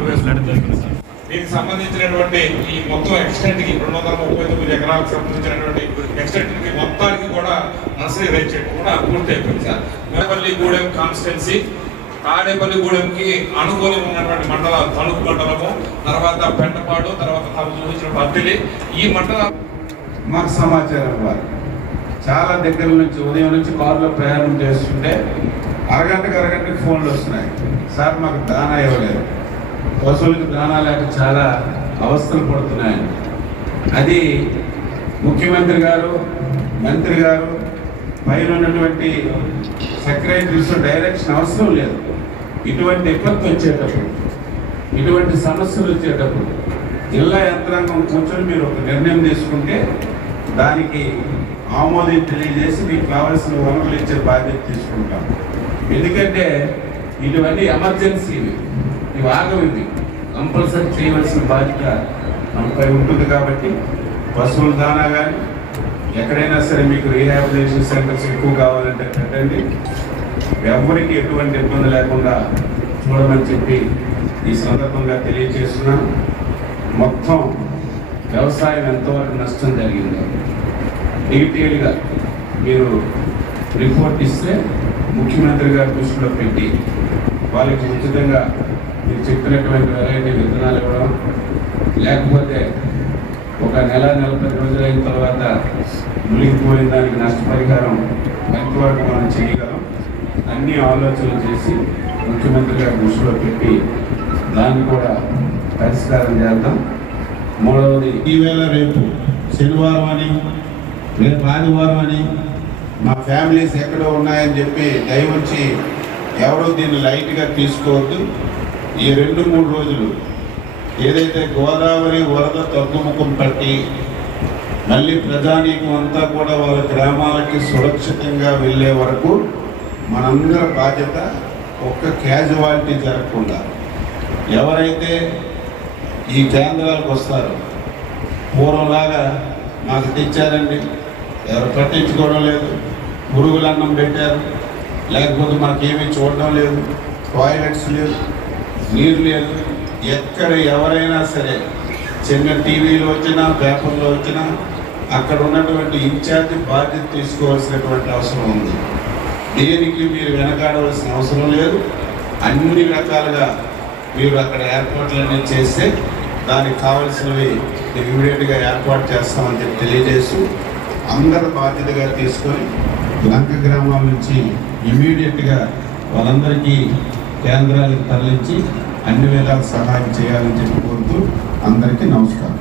Road వేసినట్టు జరిగింది sir దీనికి సంబంధించినటువంటి ఈ మొత్తం ఎక్స్టెంట్కి రెండు వందల ముప్పై తొమ్మిది ఎకరాలకు సంబంధించినటువంటి ఎక్స్టెంట్కి మొత్తానికి కూడా నర్సరీ రైట్ చేయడం కూడా పూర్తి అయిపోయింది సార్. మేపల్లి గూడెం కాన్స్టిట్యున్సీ తాడేపల్లిగూడెంకి అనుకూలి ఉన్నటువంటి మండలాలు తణుకు మండలము తర్వాత పెంటపాడు తర్వాత తను చూపించిన అత్తిలి ఈ మండలం మాకు సమాచారం ఇవ్వాలి చాలా దగ్గర నుంచి ఉదయం నుంచి కారులో ప్రయాణం చేస్తుంటే అరగంటకు అరగంటకి ఫోన్లు వస్తున్నాయి. సార్ మాకు దానా ఇవ్వలేదు. పశువులకు దానా లేక చాలా అవస్థలు పడుతున్నాయని అది ముఖ్యమంత్రి గారు మంత్రి గారు పైన ఉన్నటువంటి సెక్రటరీస్ డైరెక్షన్ అవసరం లేదు. ఇటువంటి విపత్తు వచ్చేటప్పుడు ఇటువంటి సమస్యలు వచ్చేటప్పుడు జిల్లా యంత్రాంగం కూర్చొని మీరు ఒక నిర్ణయం తీసుకుంటే దానికి ఆమోదం తెలియజేసి మీకు కావాల్సిన వనరులు ఇచ్చే బాధ్యత తీసుకుంటాం. ఎందుకంటే ఇటువంటి ఎమర్జెన్సీ ఇవి ఇవి కంపల్సరీ చేయవలసిన బాధ్యత మనపై ఉంటుంది కాబట్టి పశువుల దానా కానీ ఎక్కడైనా సరే మీకు రీహాబిలిటేషన్ సెంటర్స్ ఎక్కువ కావాలంటే పెట్టండి. ఎవరికి ఎటువంటి ఇబ్బంది లేకుండా చూడమని చెప్పి ఈ సందర్భంగా తెలియజేస్తున్నాను. మొత్తం వ్యవసాయం ఎంతవరకు నష్టం జరిగిందో డీటెయిల్గా మీరు రిపోర్ట్ ఇస్తే ముఖ్యమంత్రి గారి దృష్టిలో పెట్టి వాళ్ళకి ఉచితంగా మీరు చెప్పినటువంటి వెరైటీ విత్తనాలు ఇవ్వడం లేకపోతే ఒక నెల నలభై రోజులైన తర్వాత మునిగిపోయిన దానికి నష్టపరిహారం ఎంతవరకు మనం చేయగలం. అన్ని ఆలోచనలు చేసి ముఖ్యమంత్రి గారి దృష్టిలో పెట్టి దాన్ని కూడా పరిష్కారం చేద్దాం. మూడవది ఈవేళ రేపు శనివారం అని రేపు ఆదివారం అని మా ఫ్యామిలీస్ ఎక్కడో ఉన్నాయని చెప్పి దయవుంచి ఎవరో దీన్ని లైట్గా తీసుకోవద్దు. ఈ రెండు మూడు రోజులు ఏదైతే గోదావరి వరద తగ్గుముఖం పట్టి మళ్ళీ ప్రజానీకం అంతా కూడా వాళ్ళ గ్రామాలకి సురక్షితంగా వెళ్ళే వరకు మనందరి బాధ్యత ఒక్క క్యాజువాలిటీ జరగకుండా ఎవరైతే ఈ కేంద్రాలకు వస్తారు పూర్వంలాగా మాకు తెచ్చారండి. ఎవరు పట్టించుకోవడం లేదు. పురుగులు అన్నం పెట్టారు. లేకపోతే మాకేమీ చూడడం లేదు. టాయిలెట్స్ లేవు. నీరు లేదు ఎక్కడ ఎవరైనా సరే చిన్న టీవీలో వచ్చినా పేపర్లో వచ్చినా అక్కడ ఉన్నటువంటి ఇన్ఛార్జ్ బాధ్యత తీసుకోవాల్సినటువంటి అవసరం ఉంది. దేనికి మీరు వెనకాడవలసిన అవసరం లేదు. అన్ని రకాలుగా మీరు అక్కడ ఏర్పాట్లన్నీ చేస్తే దానికి కావలసినవి ఇమీడియట్గా ఏర్పాటు చేస్తామని చెప్పి తెలియజేస్తూ అందరు బాధ్యతగా తీసుకొని లంక గ్రామాల నుంచి ఇమీడియట్గా వాళ్ళందరికీ కేంద్రానికి తరలించి అన్ని విధాలు సహాయం చేయాలని చెప్పి కోరుతూ అందరికీ నమస్కారం.